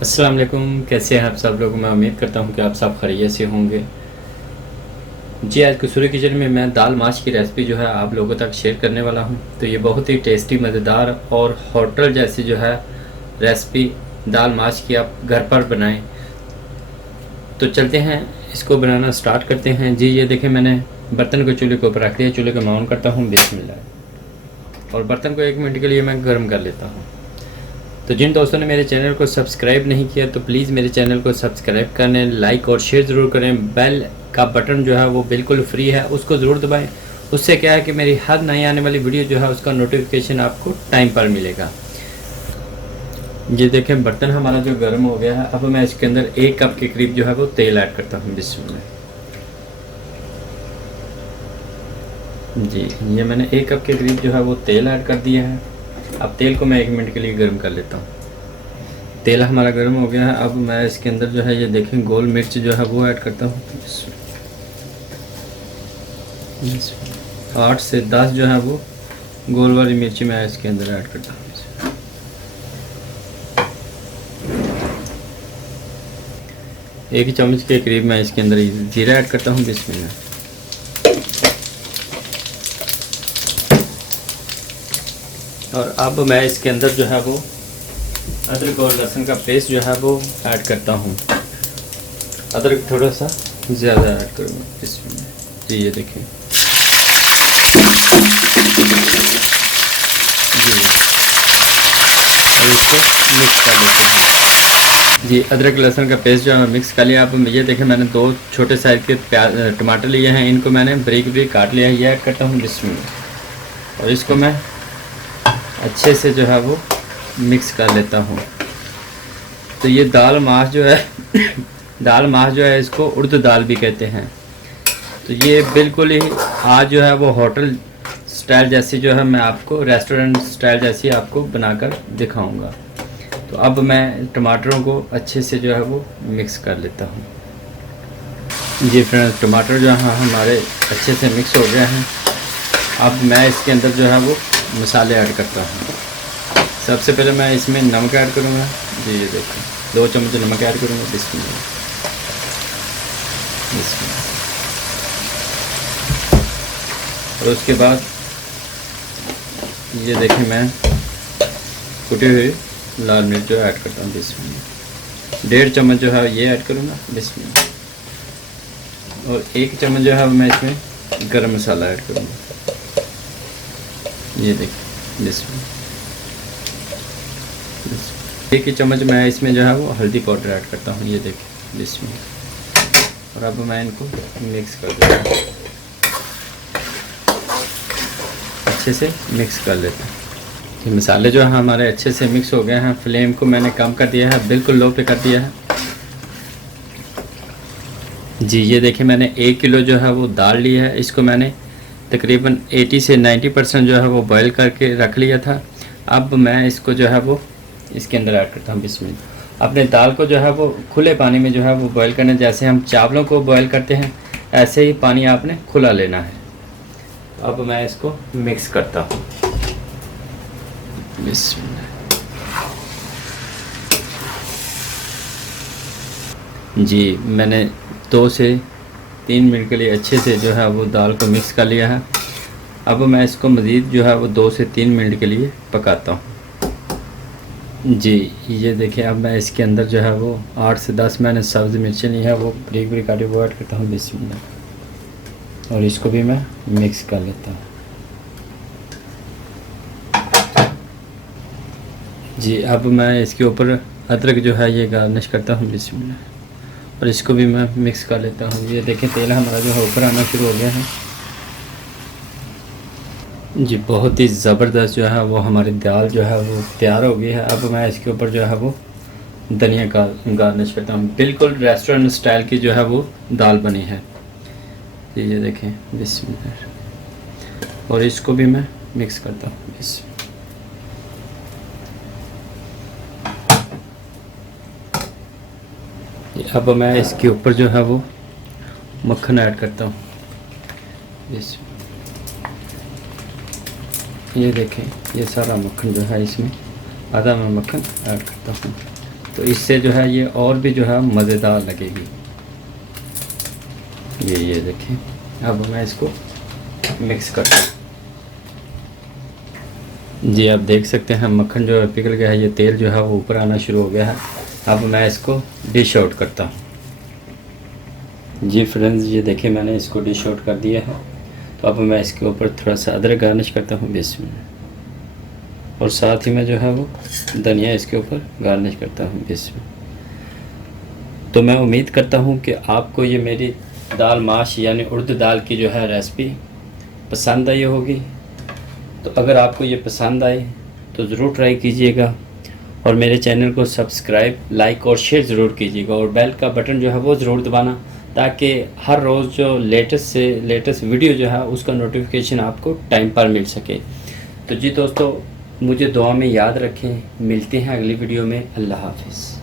अस्सलाम वालेकुम, कैसे हैं आप सब लोग। मैं उम्मीद करता हूं कि आप सब खैरियत से होंगे। जी, आज कसूरी किचन में मैं दाल माश की रेसिपी जो है आप लोगों तक शेयर करने वाला हूं। तो ये बहुत ही टेस्टी, मज़ेदार और होटल जैसी जो है रेसिपी दाल माश की आप घर पर बनाएं। तो चलते हैं, इसको बनाना स्टार्ट करते हैं। जी, ये देखें, मैंने बर्तन को चूल्हे के ऊपर रख दिया। चूल्हे को मैं ऑन करता हूँ, बिस्मिल्लाह। और बर्तन को 1 मिनट के लिए मैं गर्म कर लेता हूँ। तो जिन दोस्तों ने मेरे चैनल को सब्सक्राइब नहीं किया तो प्लीज़ मेरे चैनल को सब्सक्राइब करने, लाइक और शेयर ज़रूर करें। बेल का बटन जो है वो बिल्कुल फ्री है, उसको ज़रूर दबाएं। उससे क्या है कि मेरी हर नई आने वाली वीडियो जो है उसका नोटिफिकेशन आपको टाइम पर मिलेगा। ये देखें, बर्तन हमारा जो गर्म हो गया है। अब मैं इसके अंदर 1 कप के करीब जो है वो तेल ऐड करता हूँ। बिस्मिल्लाह। जी, ये मैंने 1 कप के करीब जो है वो तेल ऐड कर दिया है। अब तेल को मैं 1 मिनट के लिए गर्म कर लेता हूँ। तेल हमारा गर्म हो गया है। अब मैं इसके अंदर जो है ये देखें गोल मिर्च जो है वो ऐड करता हूँ। 8 से 10 जो है वो गोल वाली मिर्ची मैं इसके अंदर ऐड करता हूँ। 1 चम्मच के करीब मैं इसके अंदर जीरा ऐड करता हूँ। बिस्मिल्लाह। और अब मैं इसके अंदर जो है वो अदरक और लहसुन का पेस्ट जो है वो ऐड करता हूँ। अदरक थोड़ा सा ज़्यादा ऐड करूँगा इसमें। जी, ये देखिए। जी, और इसको मिक्स कर लेते हैं। जी, अदरक लहसुन का पेस्ट जो है मिक्स कर लिया। अब ये देखें, मैंने 2 छोटे साइज़ के टमाटर लिए हैं, इनको मैंने बारीक बारीक काट लिया है। ये ऐड करता हूँ इसमें, और इसको मैं अच्छे से जो है वो मिक्स कर लेता हूँ। तो ये दाल माश जो है दाल माश जो है इसको उर्द दाल भी कहते हैं। तो ये बिल्कुल ही आज जो है वो होटल स्टाइल जैसी जो है मैं आपको रेस्टोरेंट स्टाइल जैसी आपको बनाकर दिखाऊंगा। तो अब मैं टमाटरों को अच्छे से जो है वो मिक्स कर लेता हूँ। जी फ्रेंड्स, टमाटर जो है हमारे अच्छे से मिक्स हो गए हैं। अब मैं इसके अंदर जो है वो मसाले ऐड करता हूँ। सबसे पहले मैं इसमें नमक ऐड करूँगा। जी, ये देखो, 2 चम्मच नमक ऐड करूँगा। बिस्मिल्लाह। और उसके बाद ये देखें, मैं कुटी हुई लाल मिर्च जो ऐड करता हूँ। बिस्मिल्लाह। 1.5 चम्मच जो है ये ऐड करूँगा। बिस्मिल्लाह। और 1 चम्मच जो है मैं इसमें गरम मसाला ऐड करूँगा। ये देखिए, बिस्मिल्लाह। 1 चम्मच मैं इसमें जो है वो हल्दी पाउडर ऐड करता हूँ। ये देखिए, बिस्मिल्लाह। और अब मैं इनको मिक्स कर देता हूँ, अच्छे से मिक्स कर लेते हैं। ये मसाले जो है हमारे अच्छे से मिक्स हो गए हैं। फ्लेम को मैंने कम कर दिया है, बिल्कुल लो पे कर दिया है। जी, ये देखिए, मैंने 1 किलो जो है वो दाल ली है। इसको मैंने तकरीबन 80 से 90% जो है वो बॉईल करके रख लिया था। अब मैं इसको जो है वो इसके अंदर ऐड करता हूँ। बिस्मिल्लाह। अपने दाल को जो है वो खुले पानी में जो है वो बॉईल करना, जैसे हम चावलों को बॉईल करते हैं ऐसे ही पानी आपने खुला लेना है। अब मैं इसको मिक्स करता हूँ। बिस्मिल्लाह। जी, मैंने 2 से 3 मिनट के लिए अच्छे से जो है वो दाल को मिक्स कर लिया है। अब मैं इसको मज़ीद जो है वो 2 से 3 मिनट के लिए पकाता हूँ। जी, ये देखिए, अब मैं इसके अंदर जो है वो 8 से 10 मैंने सब्ज़ मिर्चें ली है, वो बारीक बारीक काटी वो ऐड करता हूँ। बिस्मिल्लाह। और इसको भी मैं मिक्स कर लेता हूँ। जी, अब मैं इसके ऊपर अदरक जो है ये गार्निश करता हूँ। बिस्मिल्लाह। और इसको भी मैं मिक्स कर लेता हूँ। ये देखें, तेल हमारा जो है ऊपर आना शुरू हो गया है। जी, बहुत ही ज़बरदस्त जो है वो हमारी दाल जो है वो तैयार हो गई है। अब मैं इसके ऊपर जो है वो धनिया का गार्निश करता हूँ। बिल्कुल रेस्टोरेंट स्टाइल की जो है वो दाल बनी है। ये देखें, बिस्मिल्लाह। और इसको भी मैं मिक्स करता हूँ। अब मैं इसके ऊपर जो है वो मक्खन ऐड करता हूँ। ये देखें, ये सारा मक्खन जो है इसमें आधा मैं मक्खन ऐड करता हूँ। तो इससे जो है ये और भी जो है मज़ेदार लगेगी। ये देखिए, अब मैं इसको मिक्स करता हूँ। जी आप देख सकते हैं मक्खन जो है पिघल गया है, ये तेल जो है वो ऊपर आना शुरू हो गया है। अब मैं इसको डिश आउट करता हूँ। जी फ्रेंड्स, ये देखिए मैंने इसको डिश आउट कर दिया है। तो अब मैं इसके ऊपर थोड़ा सा अदरक गार्निश करता हूँ बिस्मिल्लाह, और साथ ही मैं जो है वो धनिया इसके ऊपर गार्निश करता हूँ बिस्मिल्लाह। तो मैं उम्मीद करता हूँ कि आपको ये मेरी दाल माश यानी उर्द दाल की जो है रेसिपी पसंद आई होगी। तो अगर आपको ये पसंद आए तो ज़रूर ट्राई कीजिएगा, और मेरे चैनल को सब्सक्राइब, लाइक और शेयर ज़रूर कीजिएगा, और बेल का बटन जो है वो ज़रूर दबाना, ताकि हर रोज़ जो लेटेस्ट वीडियो जो है उसका नोटिफिकेशन आपको टाइम पर मिल सके। तो जी दोस्तों, मुझे दुआ में याद रखें। मिलते हैं अगली वीडियो में। अल्लाह हाफिज़।